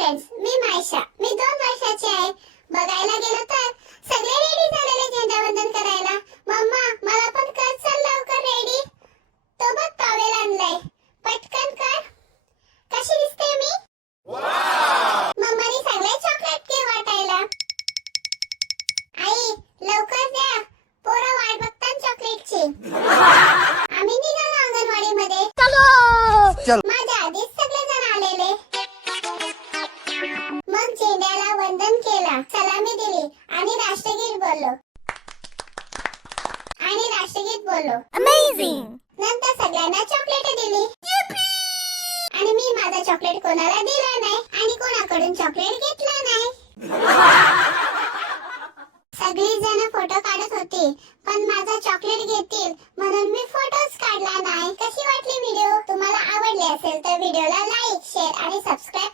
Friends, मी मायशा. मी 2 वर्षाची आहे. बघायला गेलो तर सगळे रेडी झालेले झेंडावंदन करायला. मम्मा, मला पण कर चल लवकर रेडी. तो बघ टॉवेल आणलाय, पटकन कर. कशी दिसते मी? मम्मानी सांगले चॉकलेट के वाटायला. आई, लवकर द्या, पोरं वाट बघतात चॉकलेटची. आम्ही निघालो अंगणवाडीमध्ये. चलो. माझ्या आधीच सगळे जण आलेले. मग झेंड्याला वंदन केला, सलामी दिली आणि राष्ट्रगीत बोललो. अमेझिंग. नंतर सगळ्यांना चॉकलेट दिली. आणि मी माझा चॉकलेट कोणाला दिला नाही आणि कोणाकडून चॉकलेट घेतला नाही. सगळी जण फोटो काढत होती, पण माझा चॉकलेट घेतील म्हणून मी फोटोच काढला नाही. कशी वाटली व्हिडिओ? तुम्हाला आवडली असेल तर व्हिडिओला लाईक, शेअर आणि सबस्क्राईब